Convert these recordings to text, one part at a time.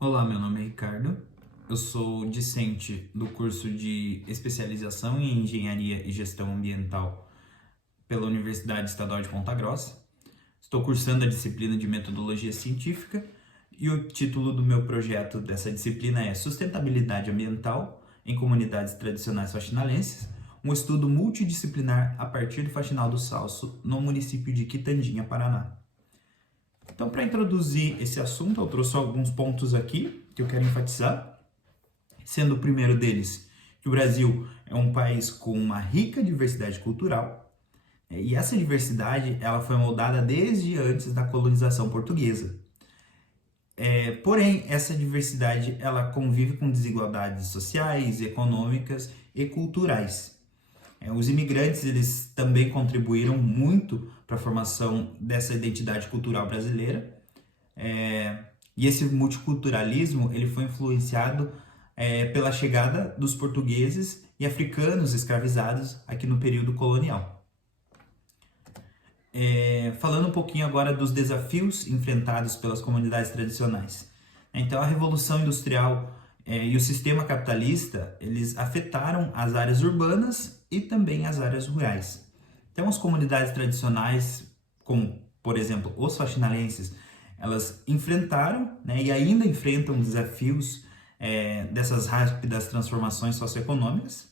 Olá, meu nome é Ricardo. Eu sou discente do curso de especialização em Engenharia e Gestão Ambiental pela Universidade Estadual de Ponta Grossa. Estou cursando a disciplina de Metodologia Científica e o título do meu projeto dessa disciplina é Sustentabilidade Ambiental em Comunidades Tradicionais Faxinalenses, um estudo multidisciplinar a partir do Faxinal do Salso, no município de Quitandinha, Paraná. Então, para introduzir esse assunto, eu trouxe alguns pontos aqui que eu quero enfatizar, sendo o primeiro deles que o Brasil é um país com uma rica diversidade cultural, e essa diversidade ela foi moldada desde antes da colonização portuguesa. Porém, essa diversidade ela convive com desigualdades sociais, econômicas e culturais. Os imigrantes eles também contribuíram muito para a formação dessa identidade cultural brasileira. E esse multiculturalismo ele foi influenciado pela chegada dos portugueses e africanos escravizados aqui no período colonial. Falando um pouquinho agora dos desafios enfrentados pelas comunidades tradicionais. Então, a Revolução Industrial e o sistema capitalista, eles afetaram as áreas urbanas e também as áreas rurais. Então, as comunidades tradicionais, como, por exemplo, os faxinalenses, elas enfrentaram, né, e ainda enfrentam desafios dessas rápidas transformações socioeconômicas.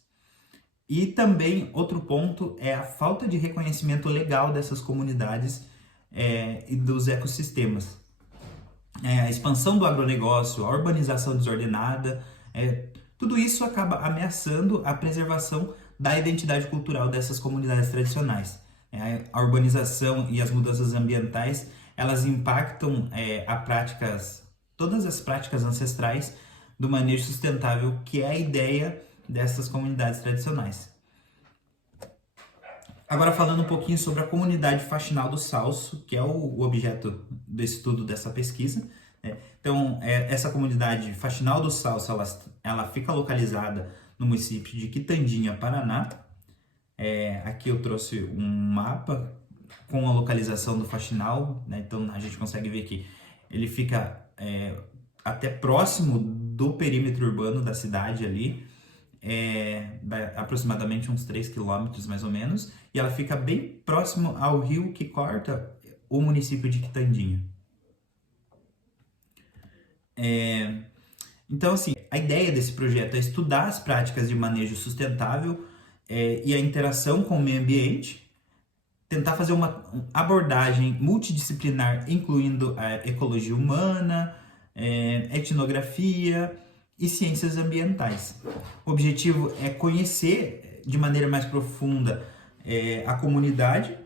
E também outro ponto é a falta de reconhecimento legal dessas comunidades e dos ecossistemas. A expansão do agronegócio, a urbanização desordenada, tudo isso acaba ameaçando a preservação da identidade cultural dessas comunidades tradicionais. A urbanização e as mudanças ambientais, elas impactam todas as práticas ancestrais do manejo sustentável, que é a ideia dessas comunidades tradicionais. Agora falando um pouquinho sobre a comunidade faxinal do Salso, que é o objeto do estudo dessa pesquisa. Então, essa comunidade faxinal do Salso, ela fica localizada no município de Quitandinha, Paraná. Aqui eu trouxe um mapa com a localização do faxinal, né? Então a gente consegue ver que ele fica até próximo do perímetro urbano da cidade ali, aproximadamente uns 3 quilômetros mais ou menos, e ela fica bem próximo ao rio que corta o município de Quitandinha. Então, assim, a ideia desse projeto é estudar as práticas de manejo sustentável e a interação com o meio ambiente, tentar fazer uma abordagem multidisciplinar, incluindo a ecologia humana, etnografia e ciências ambientais. O objetivo é conhecer de maneira mais profunda a comunidade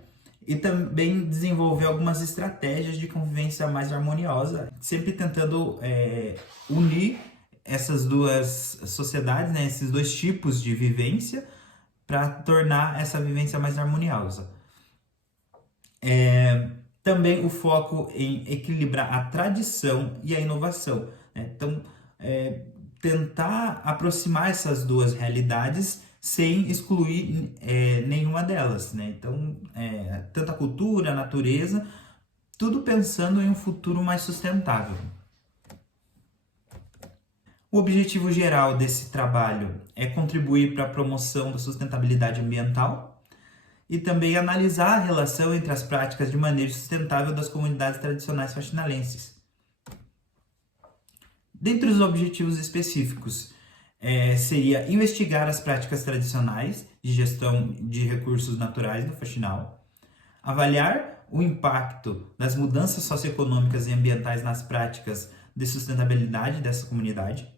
e também desenvolver algumas estratégias de convivência mais harmoniosa, sempre tentando unir essas duas sociedades, né, esses dois tipos de vivência, para tornar essa vivência mais harmoniosa. Também o foco em equilibrar a tradição e a inovação, né? Então, tentar aproximar essas duas realidades sem excluir nenhuma delas, né? Então, tanto a cultura, a natureza, tudo pensando em um futuro mais sustentável. O objetivo geral desse trabalho é contribuir para a promoção da sustentabilidade ambiental e também analisar a relação entre as práticas de manejo sustentável das comunidades tradicionais faxinalenses. Dentre os objetivos específicos, seria investigar as práticas tradicionais de gestão de recursos naturais do faxinal, avaliar o impacto das mudanças socioeconômicas e ambientais nas práticas de sustentabilidade dessa comunidade,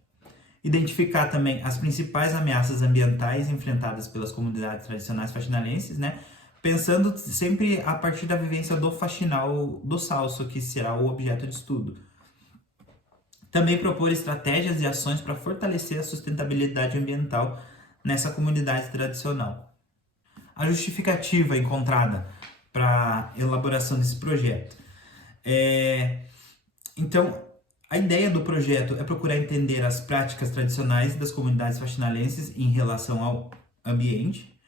identificar também as principais ameaças ambientais enfrentadas pelas comunidades tradicionais faxinalenses, né? Pensando sempre a partir da vivência do faxinal do Salso, que será o objeto de estudo. Também propor estratégias e ações para fortalecer a sustentabilidade ambiental nessa comunidade tradicional. A justificativa encontrada para a elaboração desse projeto. Então, a ideia do projeto é procurar entender as práticas tradicionais das comunidades faxinalenses em relação ao ambiente.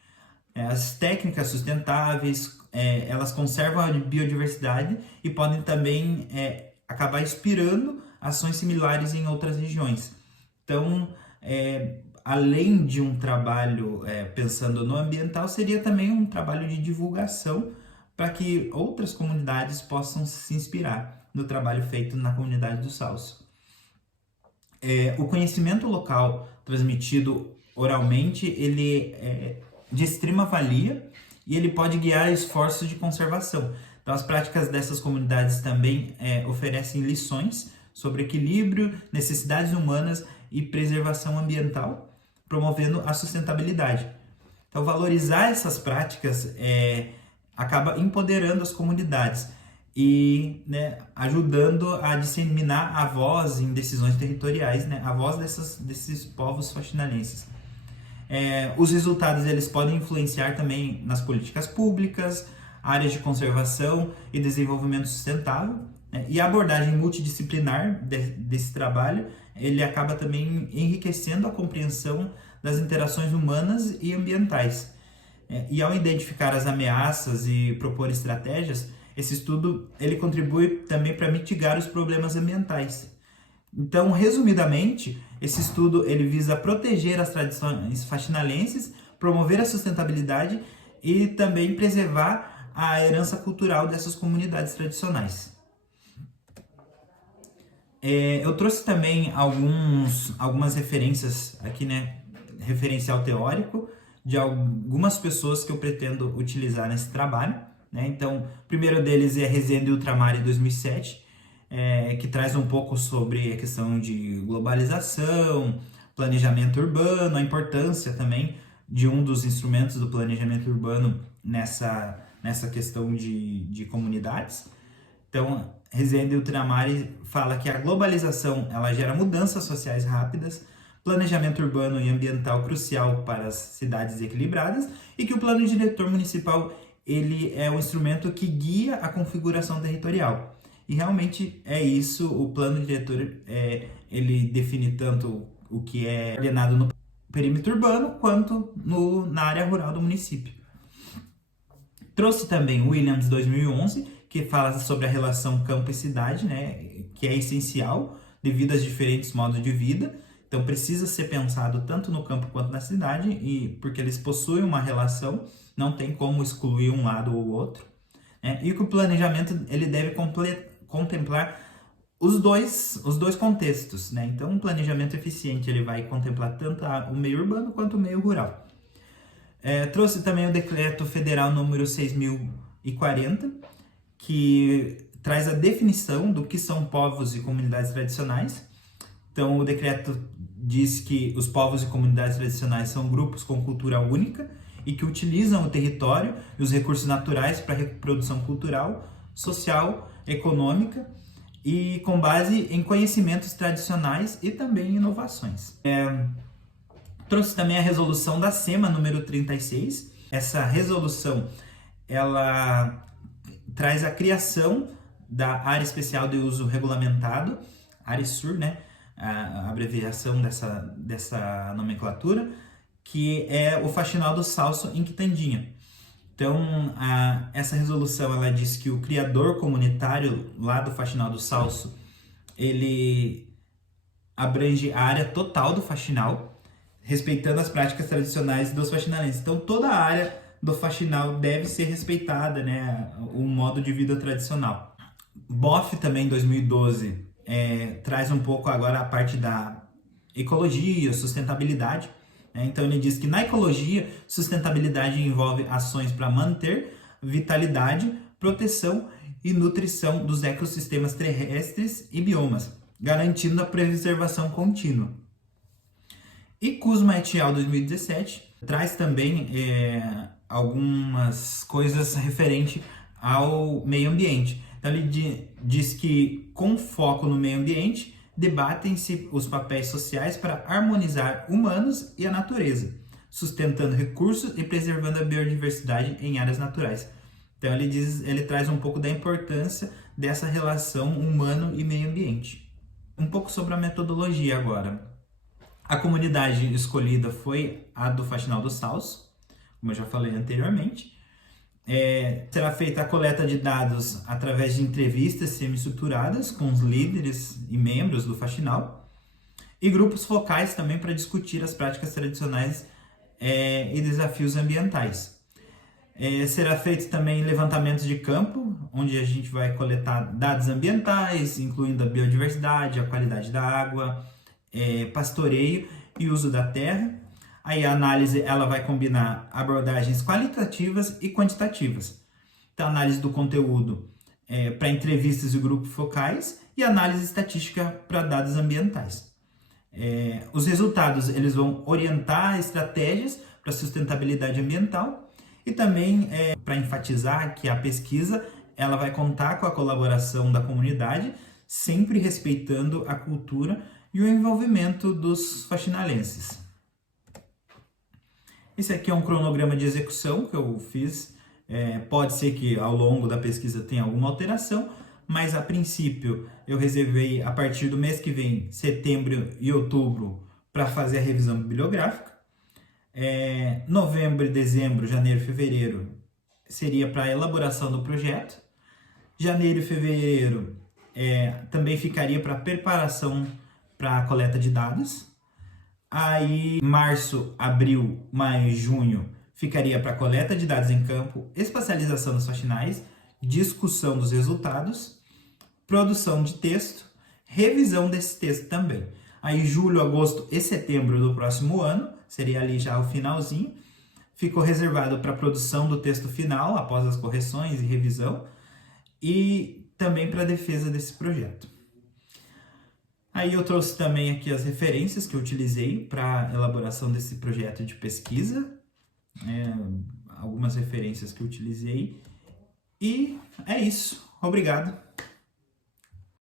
As técnicas sustentáveis, elas conservam a biodiversidade e podem também acabar inspirando ações similares em outras regiões. Então, além de um trabalho pensando no ambiental, seria também um trabalho de divulgação para que outras comunidades possam se inspirar no trabalho feito na comunidade do Salso. O conhecimento local transmitido oralmente, ele é de extrema valia e ele pode guiar esforços de conservação. Então, as práticas dessas comunidades também oferecem lições sobre equilíbrio, necessidades humanas e preservação ambiental, promovendo a sustentabilidade. Então, valorizar essas práticas acaba empoderando as comunidades e ajudando a disseminar a voz em decisões territoriais, a voz desses povos faxinalenses. Os resultados eles podem influenciar também nas políticas públicas, áreas de conservação e desenvolvimento sustentável, e a abordagem multidisciplinar desse trabalho ele acaba também enriquecendo a compreensão das interações humanas e ambientais. E ao identificar as ameaças e propor estratégias, esse estudo ele contribui também para mitigar os problemas ambientais. Então, resumidamente, esse estudo ele visa proteger as tradições faxinalenses, promover a sustentabilidade e também preservar a herança cultural dessas comunidades tradicionais. Eu trouxe também algumas referências aqui, referencial teórico de algumas pessoas que eu pretendo utilizar nesse trabalho. Então, o primeiro deles é Rezende Ultramar, de 2007, que traz um pouco sobre a questão de globalização, planejamento urbano, a importância também de um dos instrumentos do planejamento urbano nessa questão de comunidades. Então, Rezende Ultramar fala que a globalização ela gera mudanças sociais rápidas, planejamento urbano e ambiental crucial para as cidades equilibradas e que o plano diretor municipal ele é o instrumento que guia a configuração territorial. E realmente é isso, o plano diretor ele define tanto o que é ordenado no perímetro urbano quanto na área rural do município. Trouxe também o Williams 2011, que fala sobre a relação campo e cidade, que é essencial devido aos diferentes modos de vida. Então precisa ser pensado tanto no campo quanto na cidade, e porque eles possuem uma relação, não tem como excluir um lado ou outro. E que o planejamento ele deve contemplar os dois contextos. Então um planejamento eficiente ele vai contemplar tanto o meio urbano quanto o meio rural. Trouxe também o Decreto Federal número 6.040, que traz a definição do que são povos e comunidades tradicionais. Então, o decreto diz que os povos e comunidades tradicionais são grupos com cultura única e que utilizam o território e os recursos naturais para reprodução cultural, social, econômica e com base em conhecimentos tradicionais e também inovações. Trouxe também a resolução da SEMA número 36. Essa resolução ela traz a criação da Área Especial de Uso Regulamentado, ARESUR, a abreviação dessa nomenclatura, que é o Faxinal do Salso em Quitandinha. Então, essa resolução ela diz que o criador comunitário lá do Faxinal do Salso, ele abrange a área total do faxinal, respeitando as práticas tradicionais dos faxinalenses. Então, toda a área do faxinal deve ser respeitada, o modo de vida tradicional. BOF também, 2012, traz um pouco agora a parte da ecologia, sustentabilidade. Então ele diz que na ecologia, sustentabilidade envolve ações para manter vitalidade, proteção e nutrição dos ecossistemas terrestres e biomas, garantindo a preservação contínua. E Kuzma et al. 2017 traz também algumas coisas referente ao meio ambiente. Então ele diz que, com foco no meio ambiente, debatem-se os papéis sociais para harmonizar humanos e a natureza, sustentando recursos e preservando a biodiversidade em áreas naturais. Então ele traz um pouco da importância dessa relação humano e meio ambiente. Um pouco sobre a metodologia agora. A comunidade escolhida foi a do Faxinal do Salso, como eu já falei anteriormente, Será feita a coleta de dados através de entrevistas semi-estruturadas com os líderes e membros do faxinal e grupos focais também para discutir as práticas tradicionais e desafios ambientais. Será feito também levantamentos de campo, onde a gente vai coletar dados ambientais, incluindo a biodiversidade, a qualidade da água, pastoreio e uso da terra. Aí a análise ela vai combinar abordagens qualitativas e quantitativas. Então, análise do conteúdo para entrevistas e grupos focais e análise estatística para dados ambientais. Os resultados eles vão orientar estratégias para sustentabilidade ambiental e também para enfatizar que a pesquisa ela vai contar com a colaboração da comunidade, sempre respeitando a cultura e o envolvimento dos faxinalenses. Esse aqui é um cronograma de execução que eu fiz. Pode ser que ao longo da pesquisa tenha alguma alteração, mas a princípio eu reservei a partir do mês que vem, setembro e outubro, para fazer a revisão bibliográfica. Novembro, dezembro, janeiro e fevereiro seria para a elaboração do projeto. Janeiro e fevereiro também ficaria para preparação para a coleta de dados. Aí, março, abril, maio e junho ficaria para coleta de dados em campo, espacialização dos faxinais, discussão dos resultados, produção de texto, revisão desse texto também. Aí, julho, agosto e setembro do próximo ano, seria ali já o finalzinho, ficou reservado para a produção do texto final, após as correções e revisão, e também para a defesa desse projeto. Aí eu trouxe também aqui as referências que eu utilizei para a elaboração desse projeto de pesquisa, algumas referências que eu utilizei, e é isso. Obrigado.